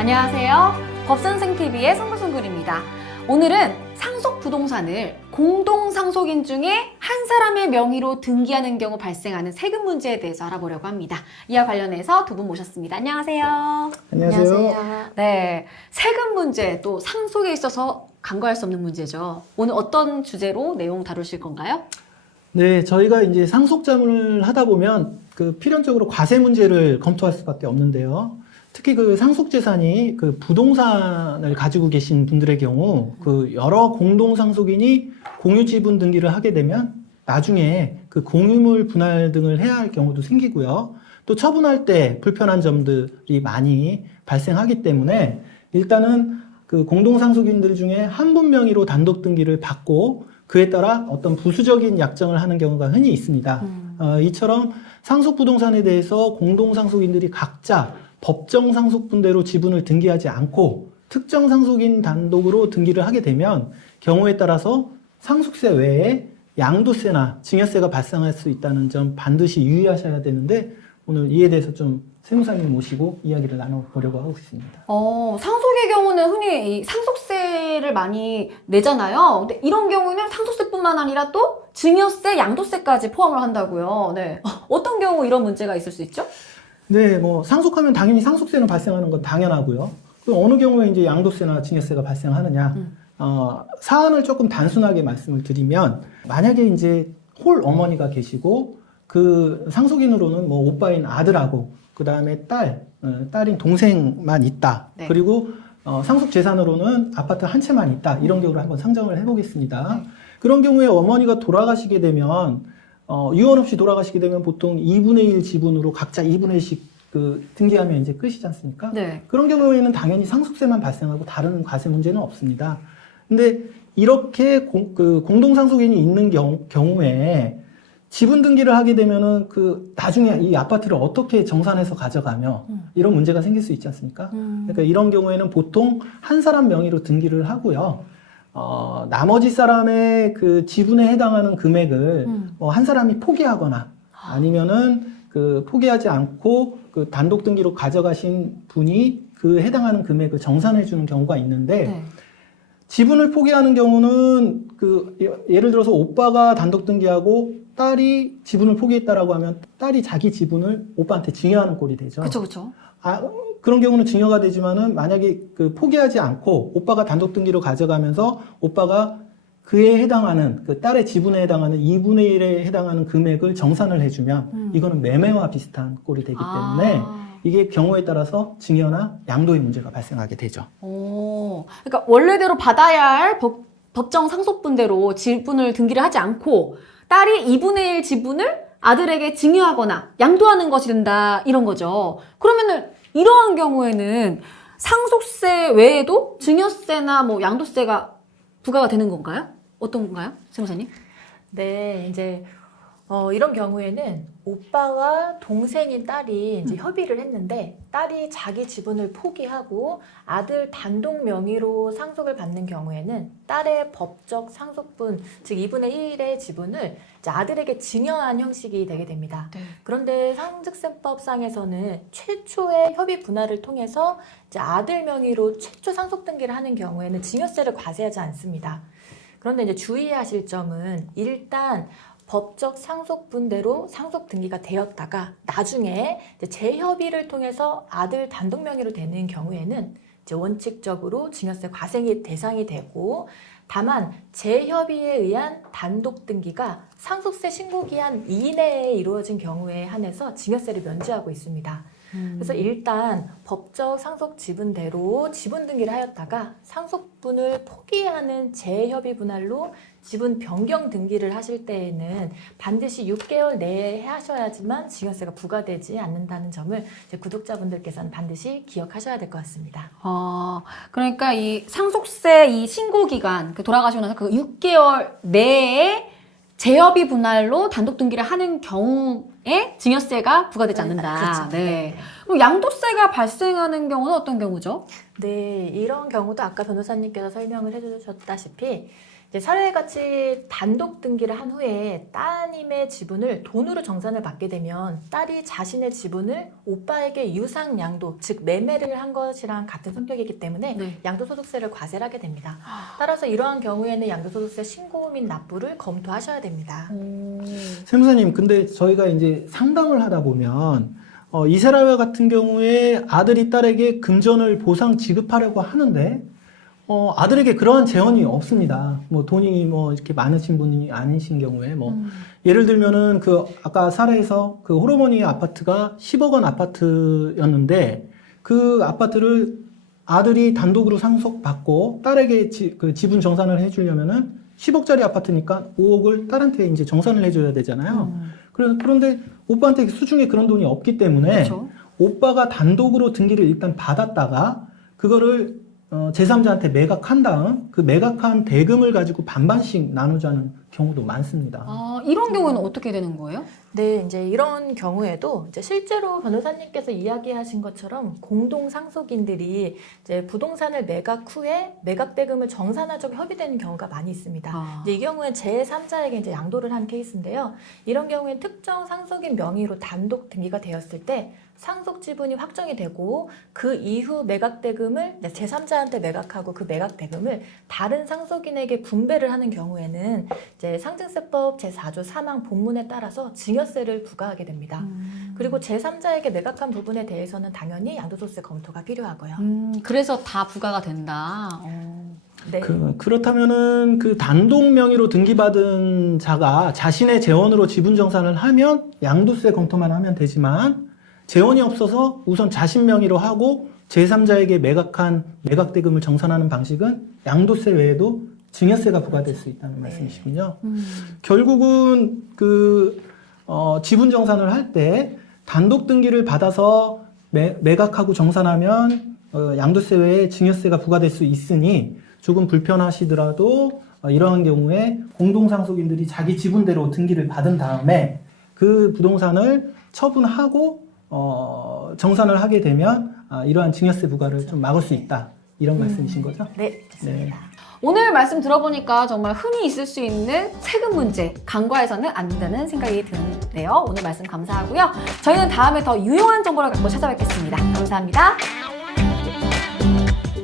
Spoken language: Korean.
안녕하세요. 법선생TV의 송글송글입니다. 오늘은 상속부동산을 공동상속인 중에 한 사람의 명의로 등기하는 경우 발생하는 세금 문제에 대해서 알아보려고 합니다. 이와 관련해서 두 분 모셨습니다. 안녕하세요. 안녕하세요. 네, 세금 문제 또 상속에 있어서 간과할 수 없는 문제죠. 오늘 어떤 주제로 내용 다루실 건가요? 네, 저희가 이제 상속자문을 하다 보면 필연적으로 과세 문제를 검토할 수밖에 없는데요. 특히 상속재산이 부동산을 가지고 계신 분들의 경우 여러 공동상속인이 공유지분 등기를 하게 되면 나중에 공유물 분할 등을 해야 할 경우도 생기고요. 또 처분할 때 불편한 점들이 많이 발생하기 때문에 일단은 공동상속인들 중에 한 분 명의로 단독 등기를 받고 그에 따라 어떤 부수적인 약정을 하는 경우가 흔히 있습니다. 이처럼 상속부동산에 대해서 공동상속인들이 각자 법정 상속분대로 지분을 등기하지 않고 특정 상속인 단독으로 등기를 하게 되면 경우에 따라서 상속세 외에 양도세나 증여세가 발생할 수 있다는 점 반드시 유의하셔야 되는데 오늘 이에 대해서 좀 세무사님 모시고 이야기를 나눠보려고 하고 있습니다. 상속의 경우는 흔히 이 상속세를 많이 내잖아요. 근데 이런 경우는 상속세뿐만 아니라 또 증여세, 양도세까지 포함을 한다고요. 네. 어떤 경우 이런 문제가 있을 수 있죠? 네, 상속하면 당연히 상속세는 발생하는 건 당연하고요. 그럼 어느 경우에 이제 양도세나 증여세가 발생하느냐? 사안을 조금 단순하게 말씀을 드리면, 만약에 이제 홀 어머니가 계시고, 상속인으로는 오빠인 아들하고, 그 다음에 딸인 동생만 있다. 네. 그리고 상속 재산으로는 아파트 한 채만 있다. 이런 경우를 한번 상정을 해보겠습니다. 그런 경우에 어머니가 돌아가시게 되면, 유언 없이 돌아가시게 되면 보통 2분의 1 지분으로 각자 2분의 1씩 등기하면 이제 끝이지 않습니까? 네. 그런 경우에는 당연히 상속세만 발생하고 다른 과세 문제는 없습니다. 근데 이렇게 공동상속인이 있는 경우에 지분 등기를 하게 되면은 나중에 이 아파트를 어떻게 정산해서 가져가며 이런 문제가 생길 수 있지 않습니까? 그러니까 이런 경우에는 보통 한 사람 명의로 등기를 하고요. 나머지 사람의 지분에 해당하는 금액을 한 사람이 포기하거나 아니면은 포기하지 않고 단독 등기로 가져가신 분이 해당하는 금액을 정산해 주는 경우가 있는데 네. 지분을 포기하는 경우는 예를 들어서 오빠가 단독 등기하고 딸이 지분을 포기했다라고 하면 딸이 자기 지분을 오빠한테 증여하는 꼴이 되죠. 그렇죠. 그런 경우는 증여가 되지만은 만약에 포기하지 않고 오빠가 단독 등기로 가져가면서 오빠가 그에 해당하는 딸의 지분에 해당하는 2분의 1에 해당하는 금액을 정산을 해주면 이거는 매매와 비슷한 꼴이 되기 때문에 이게 경우에 따라서 증여나 양도의 문제가 발생하게 되죠. 그러니까 원래대로 받아야 할 법정 상속분대로 지분을 등기를 하지 않고 딸이 2분의 1 지분을 아들에게 증여하거나 양도하는 것이 된다 이런 거죠. 그러면은 이러한 경우에는 상속세 외에도 증여세나 양도세가 부과가 되는 건가요? 어떤 건가요? 세무사님? 네, 이제 이런 경우에는 오빠와 동생인 딸이 이제 협의를 했는데 딸이 자기 지분을 포기하고 아들 단독 명의로 상속을 받는 경우에는 딸의 법적 상속분, 즉 2분의 1의 지분을 이제 아들에게 증여한 형식이 되게 됩니다. 네. 그런데 상속세법상에서는 최초의 협의 분할을 통해서 이제 아들 명의로 최초 상속 등기를 하는 경우에는 증여세를 과세하지 않습니다. 그런데 이제 주의하실 점은 일단 법적 상속분대로 상속 등기가 되었다가 나중에 이제 재협의를 통해서 아들 단독 명의로 되는 경우에는 이제 원칙적으로 증여세 과세 대상이 되고 다만 재협의에 의한 단독 등기가 상속세 신고 기한 이내에 이루어진 경우에 한해서 증여세를 면제하고 있습니다. 그래서 일단 법적 상속 지분대로 지분 등기를 하였다가 상속분을 포기하는 재협의 분할로 지분 변경 등기를 하실 때에는 반드시 6개월 내에 하셔야지만 증여세가 부과되지 않는다는 점을 이제 구독자분들께서는 반드시 기억하셔야 될 것 같습니다. 그러니까 이 상속세 이 신고 기간 돌아가시고 나서 6개월 내에 재협의 분할로 단독 등기를 하는 경우에 증여세가 부과되지 않는다. 그렇죠. 네. 그럼 양도세가 발생하는 경우는 어떤 경우죠? 네, 이런 경우도 아까 변호사님께서 설명을 해주셨다시피 이제 사회가치 단독 등기를 한 후에 따님의 지분을 돈으로 정산을 받게 되면 딸이 자신의 지분을 오빠에게 유상 양도, 즉 매매를 한 것이랑 같은 성격이기 때문에 네. 양도소득세를 과세를 하게 됩니다. 따라서 이러한 경우에는 양도소득세 신고 및 납부를 검토하셔야 됩니다. 세무사님, 근데 저희가 이제 상담을 하다 보면 이세라와 같은 경우에 아들이 딸에게 금전을 보상 지급하려고 하는데 아들에게 그러한 재원이 없습니다. 뭐 돈이 뭐 이렇게 많으신 분이 아니신 경우에 뭐 예를 들면은 그 아까 사례에서 그 호르몬이 아파트가 10억 원 아파트였는데 그 아파트를 아들이 단독으로 상속받고 딸에게 그 지분 정산을 해주려면은 10억짜리 아파트니까 5억을 딸한테 이제 정산을 해줘야 되잖아요. 그런데 오빠한테 수중에 그런 돈이 없기 때문에 그렇죠. 오빠가 단독으로 등기를 일단 받았다가 그거를 제3자한테 매각한 다음 그 매각한 대금을 가지고 반반씩 나누자는 경우도 많습니다. 이런 경우는 어떻게 되는 거예요? 네, 이제 이런 경우에도 이제 실제로 변호사님께서 이야기하신 것처럼 공동 상속인들이 이제 부동산을 매각 후에 매각 대금을 정산하자고 협의되는 경우가 많이 있습니다. 이제 이 경우에 제3자에게 이제 양도를 한 케이스인데요. 이런 경우엔 특정 상속인 명의로 단독 등기가 되었을 때 상속 지분이 확정이 되고 그 이후 매각 대금을 제3자한테 매각하고 그 매각 대금을 다른 상속인에게 분배를 하는 경우에는 이제 상증세법 제4조 3항 본문에 따라서 증여세를 부과하게 됩니다. 그리고 제3자에게 매각한 부분에 대해서는 당연히 양도소득세 검토가 필요하고요. 그래서 다 부과가 된다. 네. 그렇다면은 그 단독 명의로 등기받은 자가 자신의 재원으로 지분 정산을 하면 양도세 검토만 하면 되지만 재원이 없어서 우선 자신 명의로 하고 제3자에게 매각한 매각 대금을 정산하는 방식은 양도세 외에도 증여세가 부과될 수 있다는 말씀이시군요. 결국은 그 지분 정산을 할 때 단독 등기를 받아서 매각하고 정산하면 양도세 외에 증여세가 부과될 수 있으니 조금 불편하시더라도 이러한 경우에 공동상속인들이 자기 지분대로 등기를 받은 다음에 그 부동산을 처분하고 정산을 하게 되면 이러한 증여세 부과를 좀 막을 수 있다. 이런 말씀이신 거죠? 네, 맞습니다. 오늘 말씀 들어보니까 정말 흔히 있을 수 있는 세금 문제 간과해서는 안 된다는 생각이 드는데요. 오늘 말씀 감사하고요. 저희는 다음에 더 유용한 정보를 갖고 찾아뵙겠습니다. 감사합니다.